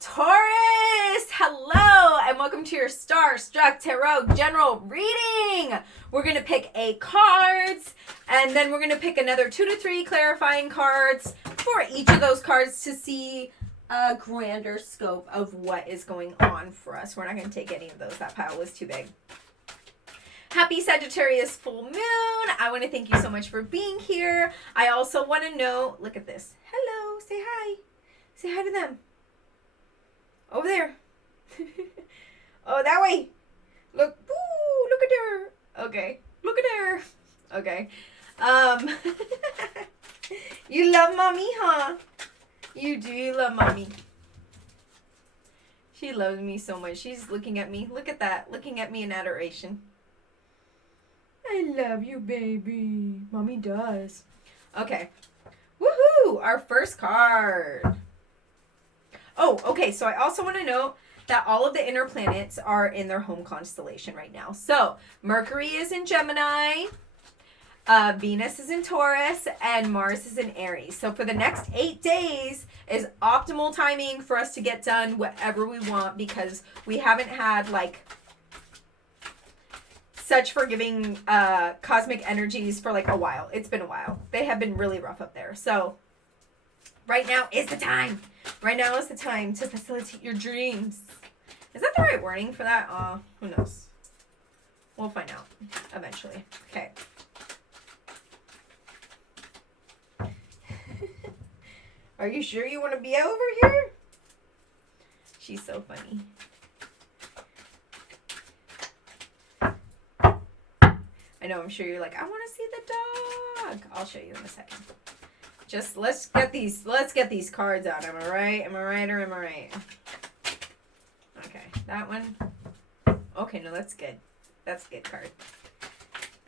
Taurus, hello, and welcome to your Starstruck Tarot General Reading. We're going to pick 8 cards, and then we're going to pick another 2 to 3 clarifying cards for each of those cards to see a grander scope of what is going on for us. We're not going to take any of those. That pile was too big. Happy Sagittarius full moon. I want to thank you so much for being here. I also want to know, look at this. Hello, say hi. Say hi to them. Over there. Oh, that way. Look. Woo, look at her. Okay. Look at her. Okay. You love mommy, huh? You do. You love mommy. She loves me so much. She's looking at me. Look at that. Looking at me in adoration. I love you, baby. Mommy does. Okay. Woohoo! Our first card. Oh, okay. So I also want to note that all of the inner planets are in their home constellation right now. So Mercury is in Gemini, Venus is in Taurus, and Mars is in Aries. So for the next 8 days is optimal timing for us to get done whatever we want, because we haven't had like such forgiving cosmic energies for like a while. It's been a while. They have been really rough up there. So right now is the time. Right now is the time to facilitate your dreams. Is that the right wording for that? Who knows? We'll find out eventually. Okay. Are you sure you want to be over here? She's so funny. I know, I'm sure you're like, I want to see the dog. I'll show you in a second. Just let's get these cards out. Am I right? Am I right or am I right? Okay, that one. Okay, no, that's good. That's a good card.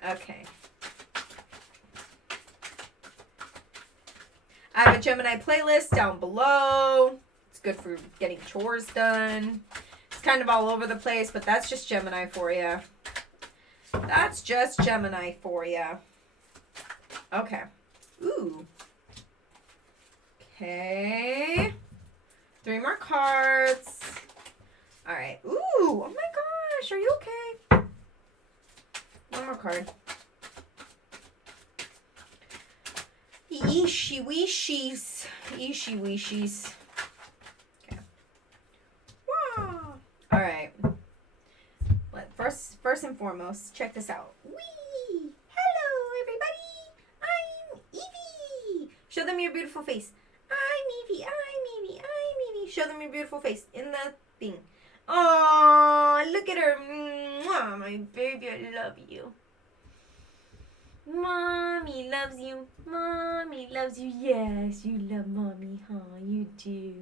Okay. I have a Gemini playlist down below. It's good for getting chores done. It's kind of all over the place, but that's just Gemini for you. That's just Gemini for you. Okay. Ooh. Okay. 3 more cards. All right. Ooh. Oh my gosh. Are you okay? 1 more card. Yeeshy weeshies. Yeeshy weeshies. Okay. Wow. All right. First and foremost, check this out. Wee! Hello, everybody. I'm Evie. Show them your beautiful face. I'm Evie. I'm Evie. I'm Evie. Show them your beautiful face in the thing. Oh, look at her. Mwah, my baby, I love you. Mommy loves you. Mommy loves you. Yes, you love mommy, huh? You do.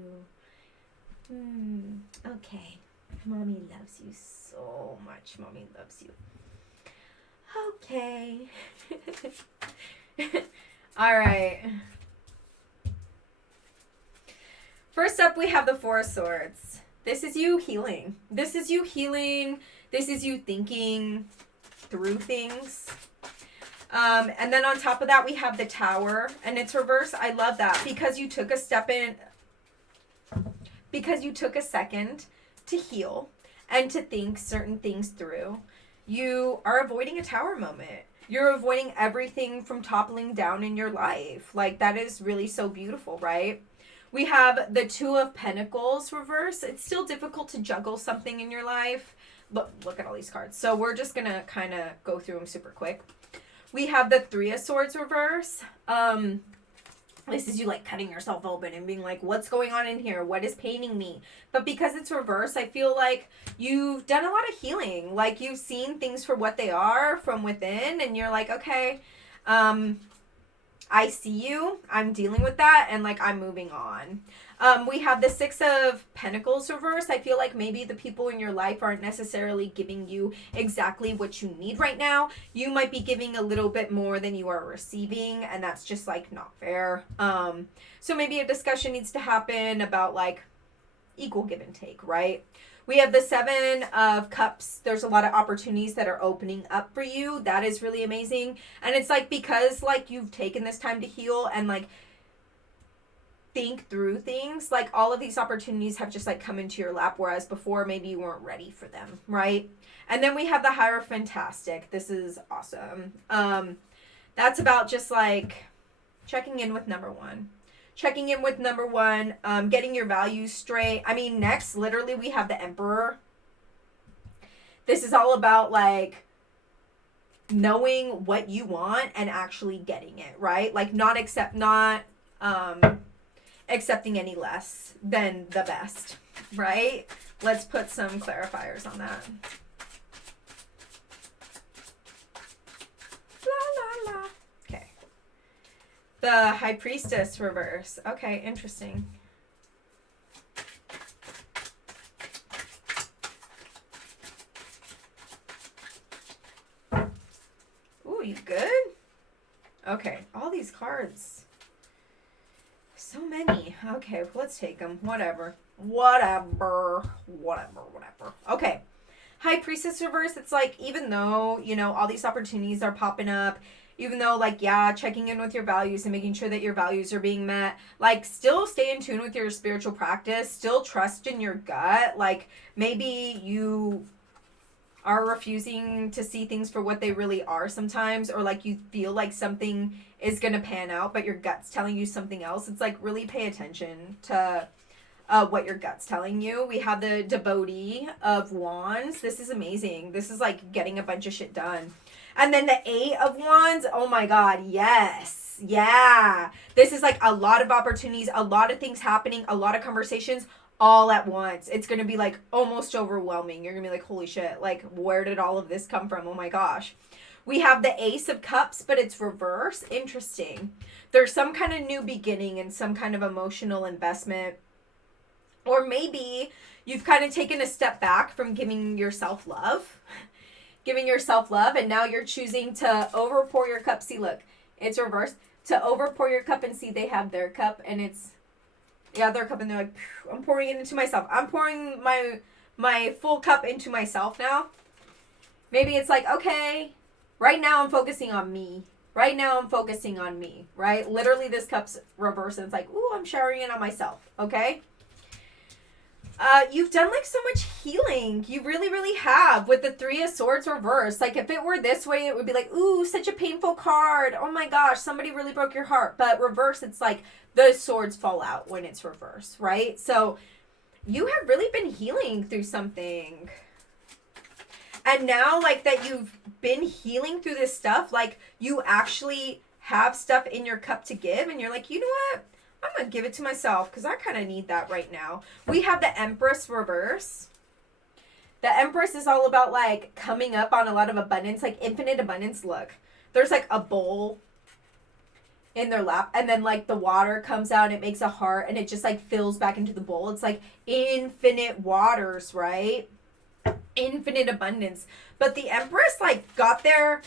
Okay. Mommy loves you so much. Mommy loves you. Okay. All right. First up, we have the 4 of Swords. This is you healing. This is you healing. This is you thinking through things. And then on top of that, we have the Tower, and it's reverse. I love that because you took a step in, because you took a second to heal and to think certain things through. You are avoiding a tower moment. You're avoiding everything from toppling down in your life. Like, that is really so beautiful, right? We have the 2 of Pentacles reverse. It's still difficult to juggle something in your life. Look at all these cards. So we're just going to kind of go through them super quick. We have the 3 of Swords reverse. This is you like cutting yourself open and being like, what's going on in here? What is paining me? But because it's reverse, I feel like you've done a lot of healing. Like, you've seen things for what they are from within, and you're like, okay, I see you. I'm dealing with that, and like, I'm moving on. We have the 6 of Pentacles reverse. I feel like maybe the people in your life aren't necessarily giving you exactly what you need right now. You might be giving a little bit more than you are receiving, and that's just like not fair. So maybe a discussion needs to happen about like equal give and take, right? We have the 7 of Cups. There's a lot of opportunities that are opening up for you. That is really amazing. And it's like, because like you've taken this time to heal and like think through things. Like, all of these opportunities have just, like, come into your lap, whereas before maybe you weren't ready for them, right? And then we have the Hierophantastic. This is awesome. That's about just, like, checking in with number one. Checking in with number one, getting your values straight. I mean, next, literally, we have the Emperor. This is all about, like, knowing what you want and actually getting it, right? Like, not accepting any less than the best, right? Let's put some clarifiers on that. La, la, la. Okay. The High Priestess reverse. Okay, interesting. Ooh, you good? Okay, all these cards. So many. Okay, let's take them. Whatever. Okay. High Priestess reverse, it's like, even though, you know, all these opportunities are popping up, even though, like, yeah, checking in with your values and making sure that your values are being met, like, still stay in tune with your spiritual practice, still trust in your gut. Like, maybe you are refusing to see things for what they really are sometimes, or like you feel like something is gonna pan out but your gut's telling you something else. It's like, really pay attention to what your gut's telling you. We have the Devotee of Wands. This is amazing. This is like getting a bunch of shit done. And then the Eight of Wands, oh my god, yes, yeah, this is like a lot of opportunities, a lot of things happening, a lot of conversations all at once. It's gonna be like almost overwhelming. You're gonna be like, holy shit, like, where did all of this come from? Oh my gosh. We have the Ace of Cups, but it's reverse. Interesting. There's some kind of new beginning and some kind of emotional investment. Or maybe you've kind of taken a step back from giving yourself love. Giving yourself love, and now you're choosing to overpour your cup. See, look, it's reversed. To overpour your cup, and see, they have their cup, and it's, yeah, their cup, and they're like, I'm pouring it into myself. I'm pouring my full cup into myself now. Maybe it's like, okay, right now I'm focusing on me. Right now I'm focusing on me, right? Literally, this cup's reversed, and it's like, ooh, I'm showering it on myself, okay? You've done, like, so much healing. You really, really have, with the Three of Swords reversed. Like, if it were this way, it would be like, ooh, such a painful card. Oh my gosh, somebody really broke your heart. But reverse, it's like the swords fall out when it's reversed, right? So you have really been healing through something. And now, like, that you've been healing through this stuff, like, you actually have stuff in your cup to give, and you're like, you know what? I'm going to give it to myself because I kind of need that right now. We have the Empress reverse. The Empress is all about, like, coming up on a lot of abundance, like infinite abundance. Look, there's like a bowl in their lap, and then, like, the water comes out and it makes a heart, and it just, like, fills back into the bowl. It's like infinite waters, right? Infinite abundance. But the Empress, like, got there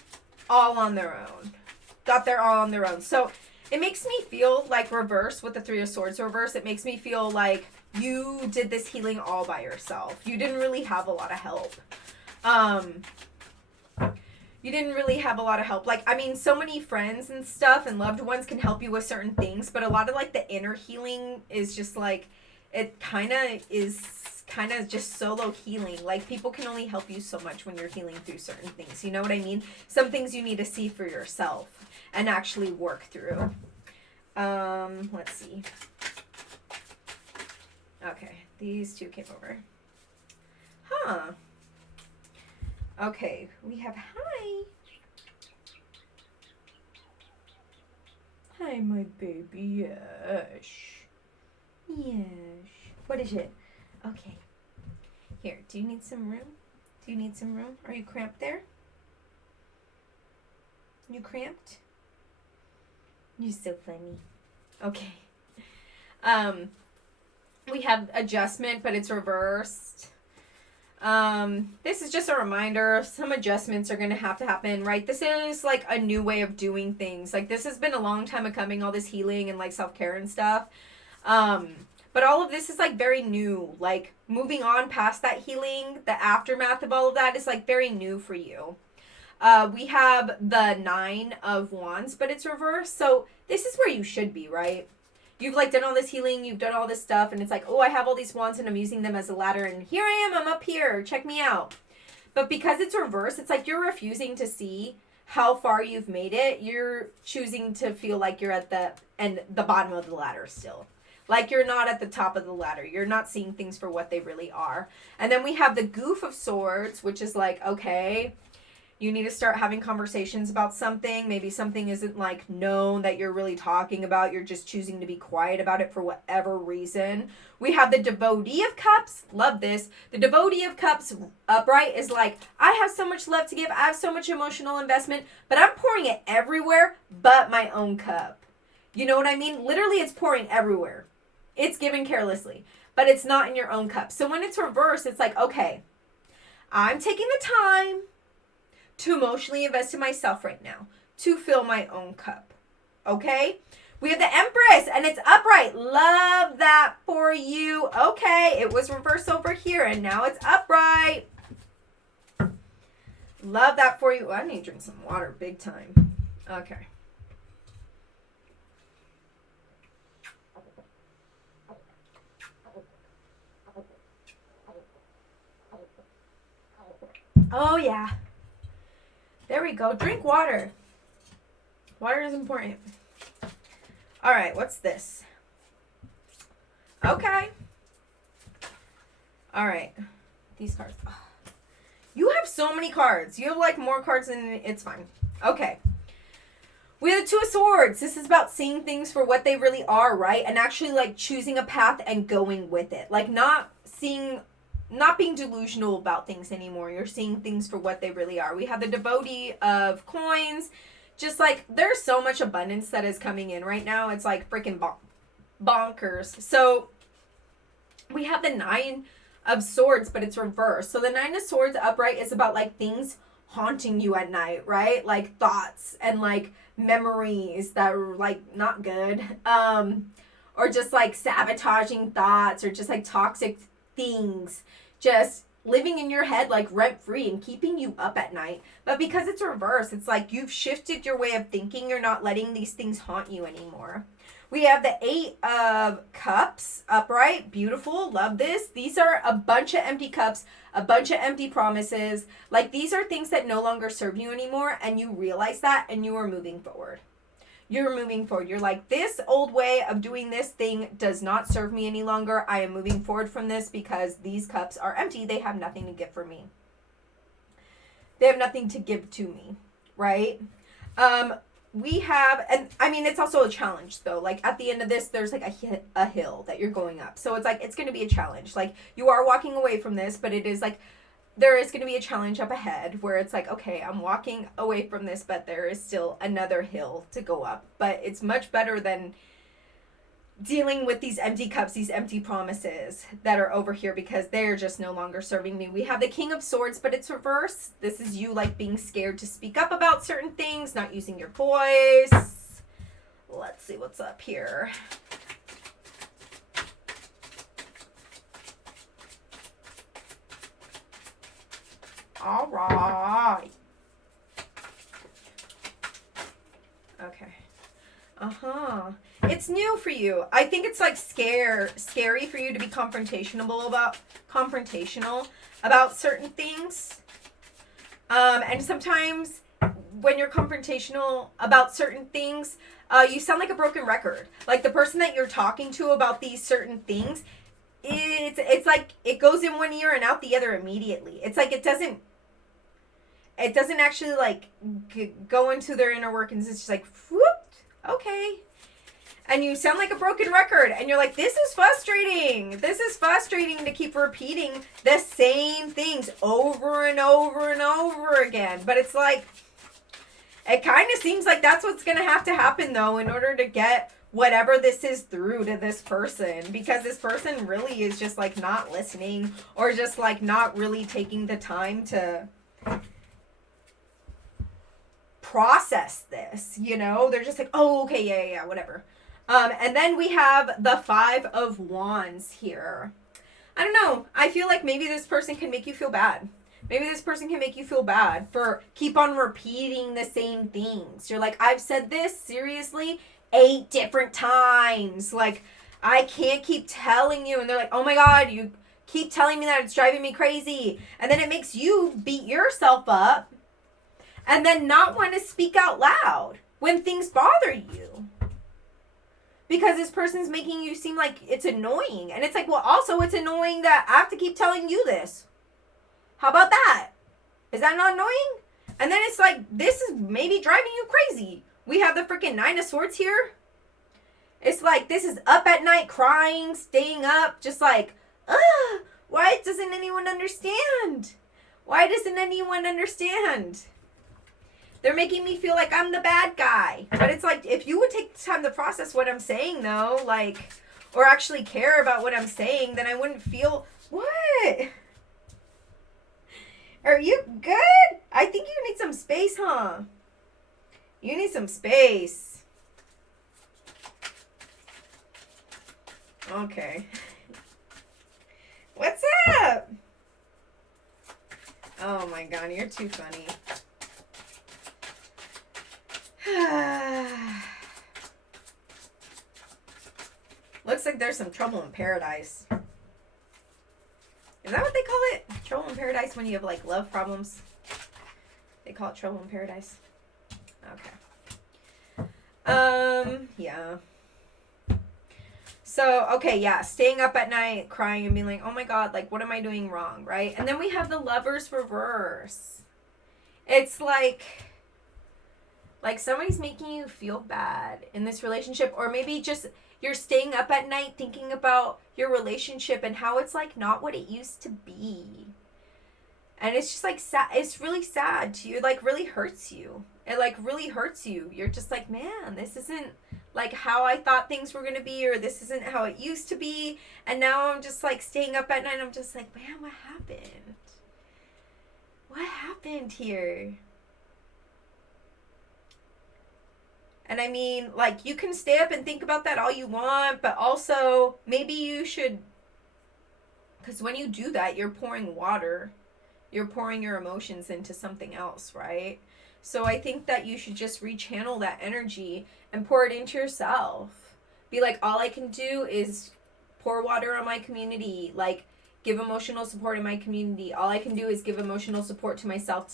all on their own. So it makes me feel like, reverse with the Three of Swords reverse, it makes me feel like you did this healing all by yourself. You didn't really have a lot of help. Like, I mean, so many friends and stuff and loved ones can help you with certain things, but a lot of, like, the inner healing is just, like, it kind of just solo healing. Like, people can only help you so much when you're healing through certain things. You know what I mean? Some things you need to see for yourself and actually work through. Let's see. Okay, these two came over. Huh. Okay, we have hi. Hi, my baby. Yes. Yes. What is it? Okay. Here, do you need some room? Are you cramped there? You cramped? You're so funny. Okay. We have adjustment, but it's reversed. This is just a reminder. Some adjustments are going to happen, right? This is like a new way of doing things. Like, this has been a long time of coming, all this healing and, like, self-care and stuff. But all of this is, like, very new. Like, moving on past that healing, the aftermath of all of that is, like, very new for you. We have the Nine of Wands, but it's reversed. So this is where you should be, right? you've like done all this healing, you've done all this stuff, and it's like, oh, I have all these wands and I'm using them as a ladder, and here I am, I'm up here, check me out. But because it's reversed, it's like you're refusing to see how far you've made it. You're choosing to feel like you're at the bottom of the ladder still. Like you're not at the top of the ladder. You're not seeing things for what they really are. And then we have the Goof of Swords, which is like, okay, you need to start having conversations about something. Maybe something isn't like known that you're really talking about. You're just choosing to be quiet about it for whatever reason. We have the Devotee of Cups. Love this. The Devotee of Cups upright is like, I have so much love to give. I have so much emotional investment, but I'm pouring it everywhere but my own cup. You know what I mean? Literally, it's pouring everywhere. It's given carelessly, but it's not in your own cup. So when it's reversed, it's like, okay, I'm taking the time to emotionally invest in myself right now, to fill my own cup. Okay? We have the Empress, and it's upright. Love that for you. Okay, it was reversed over here, and now it's upright. Love that for you. I need to drink some water big time. Okay. Oh, yeah. There we go. Drink water. Water is important. All right, what's this? Okay. All right. These cards. Oh. You have so many cards. You have like more cards than it's fine. Okay. We have the Two of Swords. This is about seeing things for what they really are, right? And actually like choosing a path and going with it. Like not being delusional about things anymore. You're seeing things for what they really are. We have the Devotee of Coins. Just like, there's so much abundance that is coming in right now. It's like freaking bonkers. So, we have the Nine of Swords, but it's reversed. So, the Nine of Swords upright is about like things haunting you at night, right? Like thoughts and like memories that are like not good. Or just like sabotaging thoughts or just like toxic things. Just living in your head like rent free and keeping you up at night. But because it's reversed, it's like you've shifted your way of thinking. You're not letting these things haunt you anymore. We have the Eight of Cups upright. Beautiful. Love this. These are a bunch of empty cups, a bunch of empty promises. Like these are things that no longer serve you anymore, and you realize that and you are moving forward. You're moving forward. You're like, this old way of doing this thing does not serve me any longer. I am moving forward from this because these cups are empty. They have nothing to give for me. They have nothing to give to me, right? We have, and I mean, it's also a challenge though. Like at the end of this, there's like a hill that you're going up. So it's like, it's going to be a challenge. Like you are walking away from this, but it is like, there is going to be a challenge up ahead where it's like, okay, I'm walking away from this, but there is still another hill to go up. But it's much better than dealing with these empty cups, these empty promises that are over here because they're just no longer serving me. We have the King of Swords, but it's reversed. This is you like being scared to speak up about certain things, not using your voice. Let's see what's up here. All right. Okay. It's new for you. I think it's like scary for you to be confrontational about certain things. And sometimes when you're confrontational about certain things, you sound like a broken record. Like the person that you're talking to about these certain things, it's like it goes in one ear and out the other immediately. It's like it doesn't actually like go into their inner workings. It's just like, whoop, okay. And you sound like a broken record. And you're like, this is frustrating. This is frustrating to keep repeating the same things over and over and over again. But it's like, it kind of seems like that's what's going to have to happen, though, in order to get whatever this is through to this person. Because this person really is just like not listening or just like not really taking the time to process this, you know? They're just like, oh, okay, yeah, whatever. And then we have the Five of Wands here. I don't know. I feel like maybe this person can make you feel bad. Maybe this person can make you feel bad for keep on repeating the same things. You're like, I've said this, seriously? 8 different times. Like, I can't keep telling you. And they're like, oh my God, you keep telling me that, it's driving me crazy. And then it makes you beat yourself up and then not want to speak out loud when things bother you. Because this person's making you seem like it's annoying. And it's like, well, also it's annoying that I have to keep telling you this. How about that? Is that not annoying? And then it's like, this is maybe driving you crazy. We have the freaking 9 of Swords here. It's like, this is up at night crying, staying up, just like, why doesn't anyone understand? Why doesn't anyone understand? They're making me feel like I'm the bad guy. But it's like, if you would take the time to process what I'm saying, though, like, or actually care about what I'm saying, then I wouldn't feel, what? Are you good? I think you need some space, huh? You need some space. Okay. What's up? Oh my God, you're too funny. Looks like there's some trouble in paradise. Is that what they call it? Trouble in paradise when you have like love problems? They call it trouble in paradise. Okay. Yeah. So, okay, yeah, staying up at night, crying and being like, oh my God, like, what am I doing wrong, right? And then we have the Lovers reverse. It's like somebody's making you feel bad in this relationship, or maybe just you're staying up at night thinking about your relationship and how it's like not what it used to be. And it's just like sad. It's really sad to you. It like really hurts you. It like really hurts you. You're just like, man, this isn't like how I thought things were going to be, or this isn't how it used to be. And now I'm just like staying up at night and I'm just like, man, what happened? What happened here? And I mean, like, you can stay up and think about that all you want, but also maybe you should, because when you do that, you're pouring water. You're pouring your emotions into something else, right? So I think that you should just rechannel that energy and pour it into yourself. Be like, all I can do is pour water on my community, like give emotional support in my community. All I can do is give emotional support to myself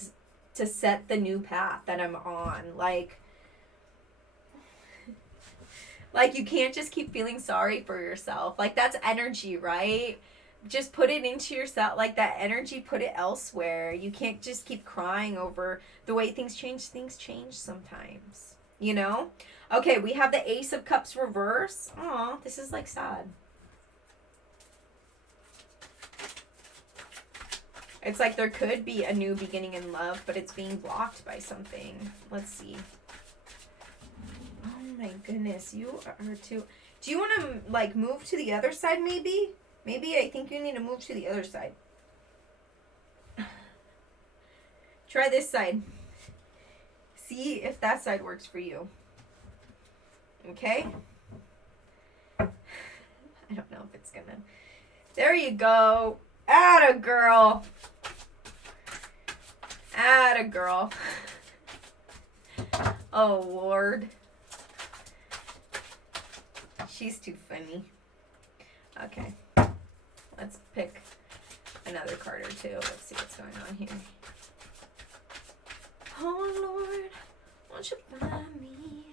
to set the new path that I'm on. Like, you can't just keep feeling sorry for yourself. Like, that's energy, right? Just put it into yourself. Like, that energy, put it elsewhere. You can't just keep crying over the way things change. Things change sometimes, you know? Okay, we have the Ace of Cups reverse. Aw, this is, like, sad. It's like there could be a new beginning in love, but it's being blocked by something. Let's see. Oh my goodness, you are too... Do you want to, like, move to the other side, maybe? Maybe I think you need to move to the other side. Try this side. See if that side works for you. Okay? I don't know if it's gonna... There you go. Atta girl. Atta girl. Oh, Lord. She's too funny. Okay. Let's pick another card or two. Let's see what's going on here. Oh, Lord, won't you buy me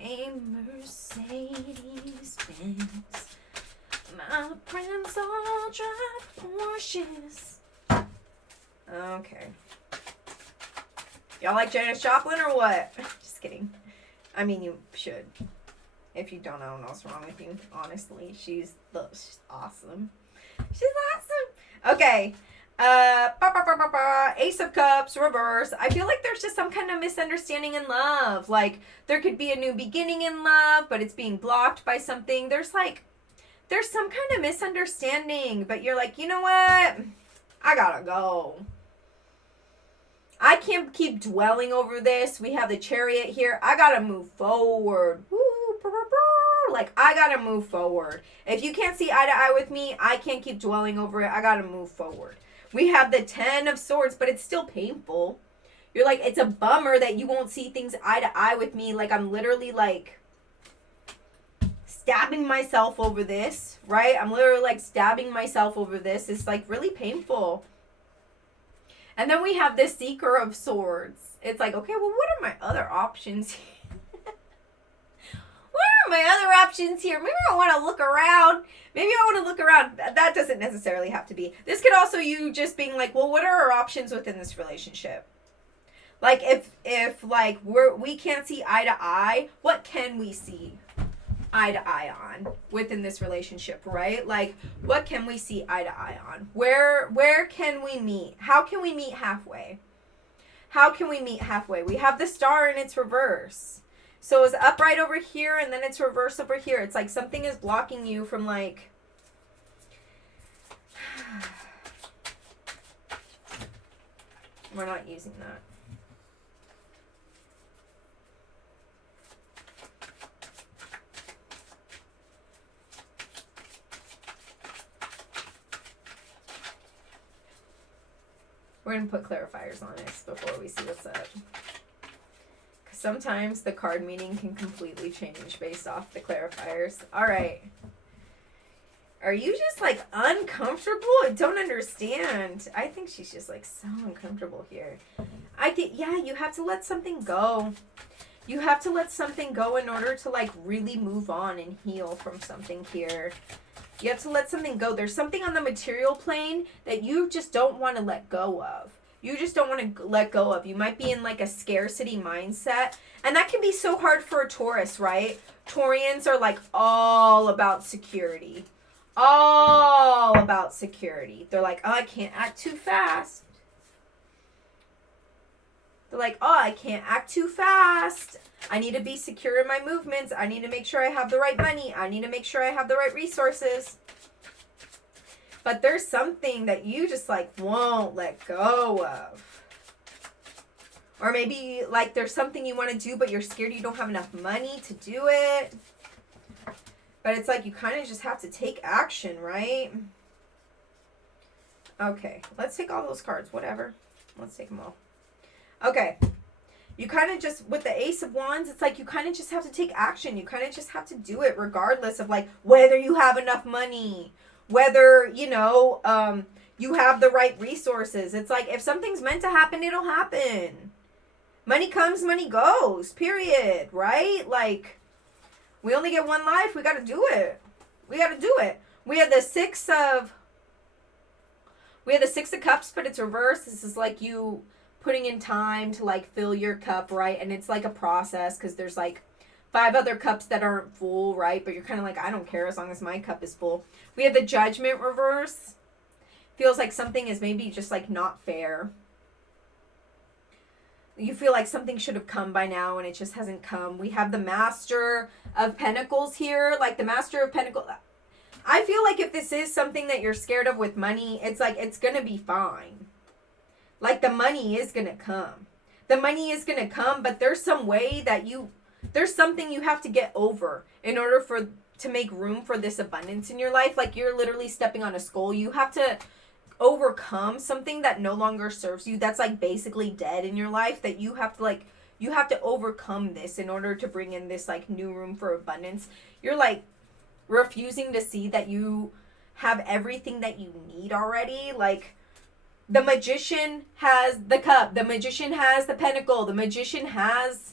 a Mercedes Benz? My friends all drive Porsches. Okay. Y'all like Janis Joplin or what? Just kidding. I mean, you should. If you don't, I don't know what's wrong with you. Honestly, she's awesome. She's awesome. Okay. Ace of Cups, reverse. I feel like there's just some kind of misunderstanding in love. Like, there could be a new beginning in love, but it's being blocked by something. There's some kind of misunderstanding, but you're like, you know what? I gotta go. I can't keep dwelling over this. We have the Chariot here. I gotta move forward. Woo, like, I gotta move forward. If you can't see eye to eye with me, I can't keep dwelling over it. I gotta move forward. We have the 10 of Swords, but it's still painful. You're like, it's a bummer that you won't see things eye to eye with me. Like, I'm literally like, stabbing myself over this, right? I'm literally like stabbing myself over this. It's like really painful. And then we have this Seeker of Swords. It's like, okay, well, what are my other options here? What are my other options here? Maybe I want to look around. Maybe I want to look around. That doesn't necessarily have to be. This could also you just being like, well, what are our options within this relationship? Like, if like we can't see eye to eye, what can we see eye to eye on within this relationship, right? Like, what can we see eye to eye on? Where can we meet? How can we meet halfway? How can we meet halfway? We have the Star in its reverse. So it's upright over here, and then it's reverse over here. It's like something is blocking you from, like... We're not using that. We're going to put clarifiers on this before we see what's up. Because sometimes the card meaning can completely change based off the clarifiers. All right. Are you just, like, uncomfortable? I don't understand. I think she's just, like, so uncomfortable here. I think, yeah, you have to let something go. You have to let something go in order to, like, really move on and heal from something here. You have to let something go. There's something on the material plane that you just don't want to let go of. You just don't want to let go of. You might be in like a scarcity mindset. And that can be so hard for a Taurus, right? Taurians are like all about security. All about security. They're like, oh, I can't act too fast. They're like, oh, I can't act too fast. I need to be secure in my movements. I need to make sure I have the right money. I need to make sure I have the right resources. But there's something that you just like won't let go of. Or maybe like there's something you want to do, but you're scared you don't have enough money to do it. But it's like you kind of just have to take action, right? Okay, let's take all those cards. Whatever. Let's take them all. Okay. You kind of just, with the Ace of Wands, it's like you kind of just have to take action. You kind of just have to do it regardless of like whether you have enough money, whether, you know, you have the right resources. It's like if something's meant to happen, it'll happen. Money comes, money goes, period, right? Like, we only get one life. We got to do it. We got to do it. We have the Six of Cups, but it's reversed. This is like you putting in time to like fill your cup, right? And it's like a process because there's like 5 other cups that aren't full, right? But you're kind of like, I don't care as long as my cup is full. We have the Judgment reverse. Feels like something is maybe just like not fair. You feel like something should have come by now and it just hasn't come. We have the Master of Pentacles here. Like the Master of Pentacles. I feel like if this is something that you're scared of with money, it's like it's going to be fine. Like, the money is going to come. The money is going to come, but there's some way that there's something you have to get over in order to make room for this abundance in your life. Like, you're literally stepping on a skull. You have to overcome something that no longer serves you. That's, like, basically dead in your life. That you have to overcome this in order to bring in this, like, new room for abundance. You're, like, refusing to see that you have everything that you need already. Like, the Magician has the cup. The Magician has the pentacle. The Magician has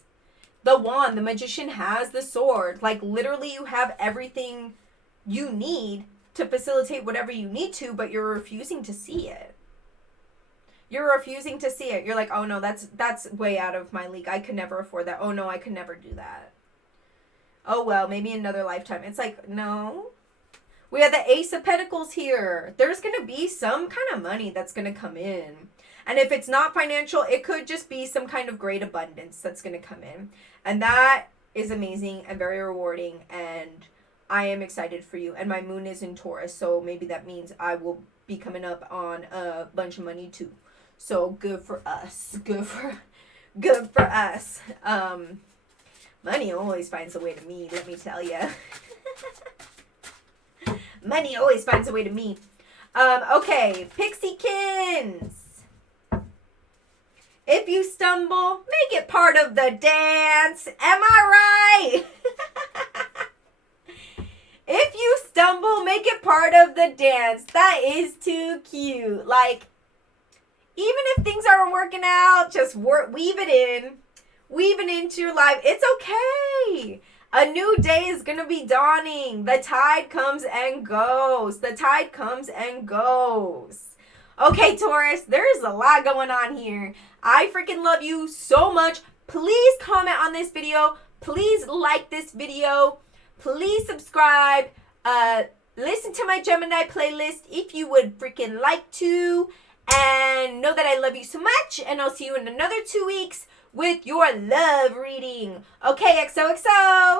the wand. The Magician has the sword. Like, literally, you have everything you need to facilitate whatever you need to, but you're refusing to see it. You're refusing to see it. You're like, oh, no, that's way out of my league. I could never afford that. Oh, no, I could never do that. Oh, well, maybe another lifetime. It's like, no. We have the Ace of Pentacles here. There's going to be some kind of money that's going to come in. And if it's not financial, it could just be some kind of great abundance that's going to come in. And that is amazing and very rewarding. And I am excited for you. And my moon is in Taurus. So maybe that means I will be coming up on a bunch of money too. So good for us. Good for us. Money always finds a way to me, let me tell you. Money always finds a way to me. Okay, Pixiekins. If you stumble, make it part of the dance. Am I right? If you stumble, make it part of the dance. That is too cute. Like, even if things aren't working out, just weave it in. Weave it into your life. It's okay. A new day is going to be dawning. The tide comes and goes. The tide comes and goes. Okay, Taurus, there's a lot going on here. I freaking love you so much. Please comment on this video. Please like this video. Please subscribe. Listen to my Gemini playlist if you would freaking like to. And know that I love you so much. And I'll see you in another 2 weeks with your love reading. Okay, XOXO.